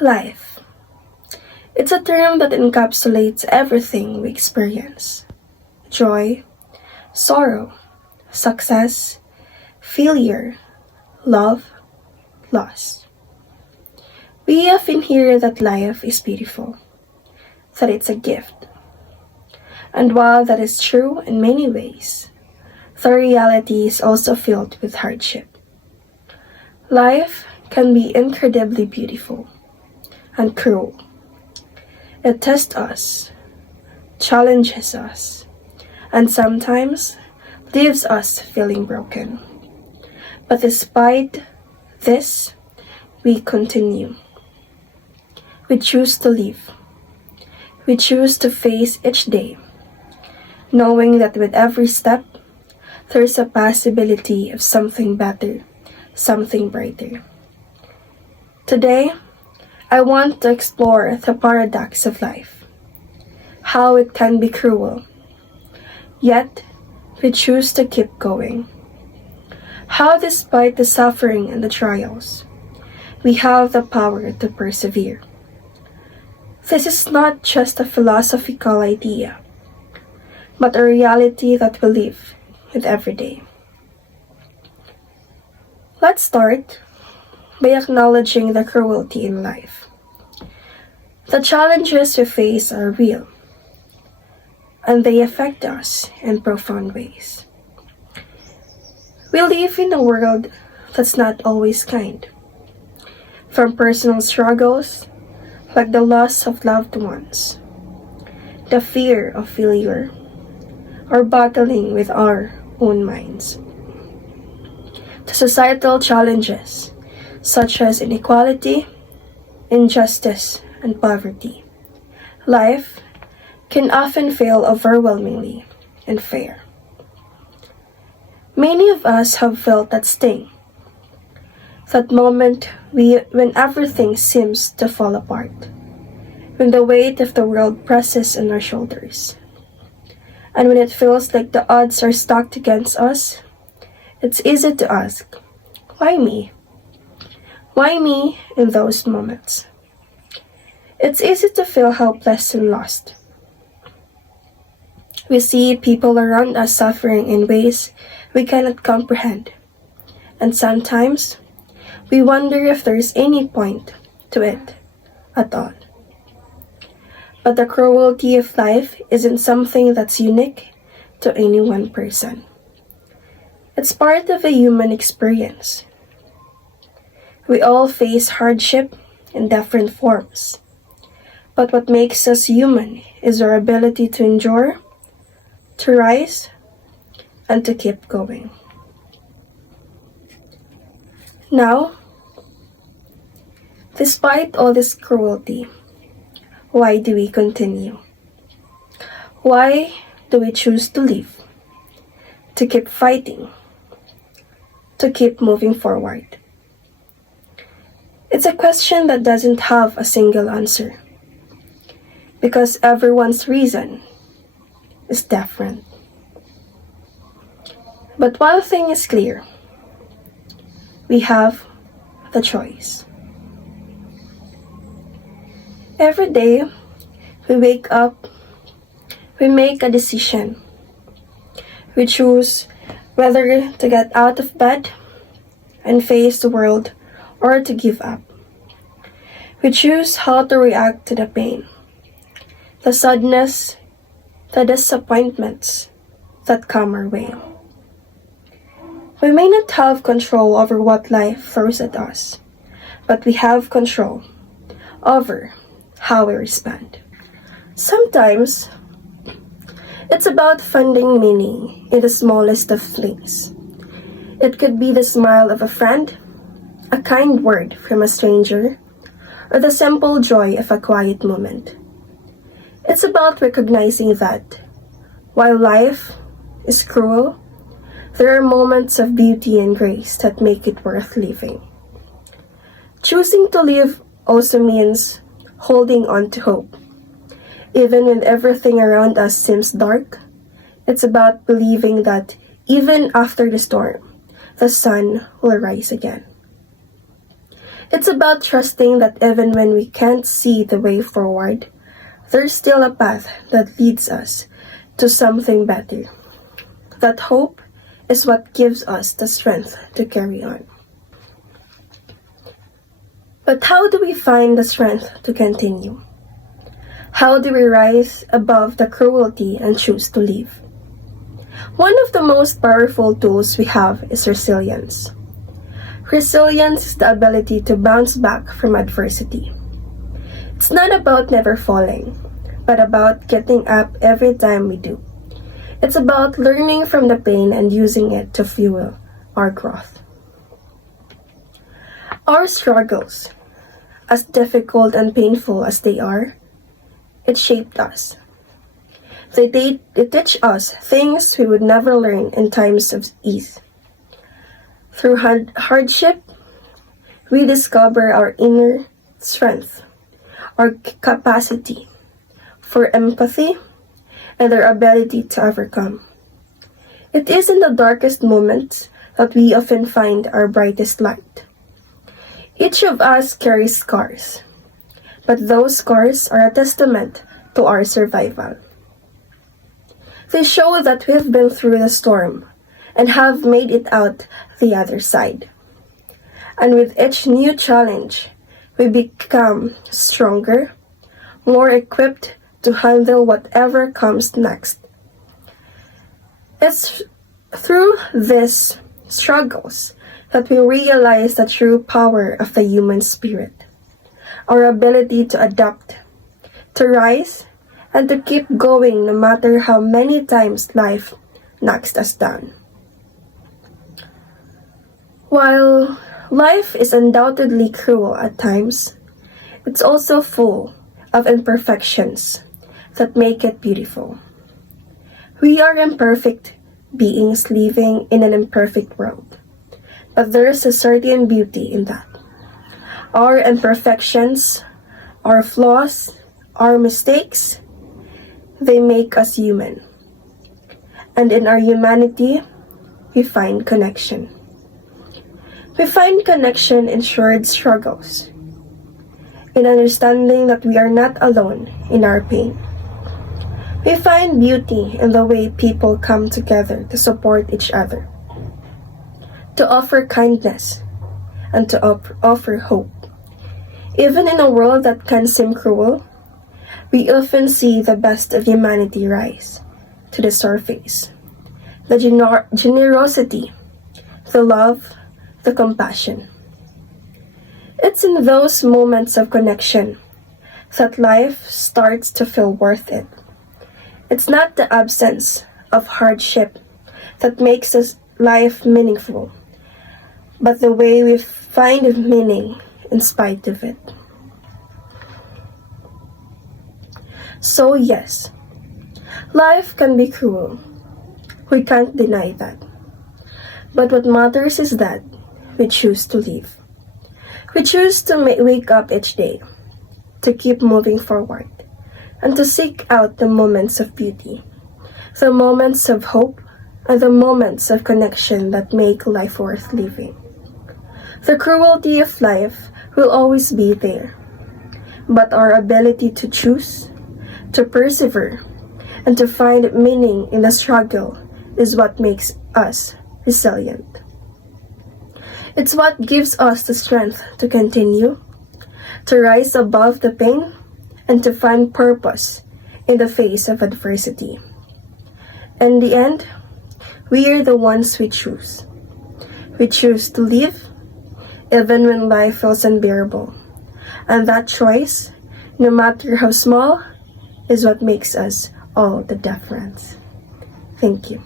Life. It's a term that encapsulates everything we experience: joy, sorrow, success, failure, love, loss. We often hear that life is beautiful, that it's a gift. And while that is true in many ways, the reality is also filled with hardship. Life can be incredibly beautiful and cruel. It tests us, challenges us, and sometimes leaves us feeling broken. But despite this, we continue. We choose to live. We choose to face each day, knowing that with every step, there's a possibility of something better, something brighter. Today, I want to explore the paradox of life, how it can be cruel, yet we choose to keep going. How, despite the suffering and the trials, we have the power to persevere. This is not just a philosophical idea, but a reality that we live with every day. Let's start by acknowledging the cruelty in life. The challenges we face are real, and they affect us in profound ways. We live in a world that's not always kind. From personal struggles, like the loss of loved ones, the fear of failure, or battling with our own minds, to societal challenges such as inequality, injustice, and poverty. Life can often feel overwhelmingly unfair. Many of us have felt that sting, that moment when everything seems to fall apart, when the weight of the world presses on our shoulders, and when it feels like the odds are stacked against us. It's easy to ask, why me? Why me in those moments? It's easy to feel helpless and lost. We see people around us suffering in ways we cannot comprehend, and sometimes we wonder if there is any point to it at all. But the cruelty of life isn't something that's unique to any one person. It's part of a human experience. We all face hardship in different forms. But what makes us human is our ability to endure, to rise, and to keep going. Now, despite all this cruelty, why do we continue? Why do we choose to live? To keep fighting? To keep moving forward? It's a question that doesn't have a single answer, because everyone's reason is different. But one thing is clear: we have the choice. Every day, we wake up, we make a decision. We choose whether to get out of bed and face the world or to give up. We choose how to react to the pain, the sadness, the disappointments that come our way. We may not have control over what life throws at us, but we have control over how we respond. Sometimes, it's about finding meaning in the smallest of things. It could be the smile of a friend, a kind word from a stranger, or the simple joy of a quiet moment. It's about recognizing that, while life is cruel, there are moments of beauty and grace that make it worth living. Choosing to live also means holding on to hope. Even when everything around us seems dark, it's about believing that even after the storm, the sun will rise again. It's about trusting that even when we can't see the way forward, there's still a path that leads us to something better. That hope is what gives us the strength to carry on. But how do we find the strength to continue? How do we rise above the cruelty and choose to live? One of the most powerful tools we have is resilience. Resilience is the ability to bounce back from adversity. It's not about never falling, but about getting up every time we do. It's about learning from the pain and using it to fuel our growth. Our struggles, as difficult and painful as they are, it shaped us. They teach us things we would never learn in times of ease. Through hardship, we discover our inner strength, our capacity for empathy, and our ability to overcome. It is in the darkest moments that we often find our brightest light. Each of us carries scars, but those scars are a testament to our survival. They show that we've been through the storm and have made it out the other side. And with each new challenge, we become stronger, more equipped to handle whatever comes next. It's through these struggles that we realize the true power of the human spirit, our ability to adapt, to rise, and to keep going no matter how many times life knocks us down. While life is undoubtedly cruel at times, it's also full of imperfections that make it beautiful. We are imperfect beings living in an imperfect world, but there is a certain beauty in that. Our imperfections, our flaws, our mistakes, they make us human. And in our humanity, we find connection. We find connection in shared struggles, in understanding that we are not alone in our pain. We find beauty in the way people come together to support each other, to offer kindness, and to offer hope. Even in a world that can seem cruel, we often see the best of humanity rise to the surface. The generosity, the love, the compassion. It's in those moments of connection that life starts to feel worth it. It's not the absence of hardship that makes us life meaningful, but the way we find meaning in spite of it. So yes, life can be cruel. We can't deny that. But what matters is that we choose to live. We choose to wake up each day, to keep moving forward, and to seek out the moments of beauty, the moments of hope, and the moments of connection that make life worth living. The cruelty of life will always be there, but our ability to choose, to persevere, and to find meaning in the struggle is what makes us resilient. It's what gives us the strength to continue, to rise above the pain, and to find purpose in the face of adversity. In the end, we are the ones we choose. We choose to live even when life feels unbearable. And that choice, no matter how small, is what makes us all the difference. Thank you.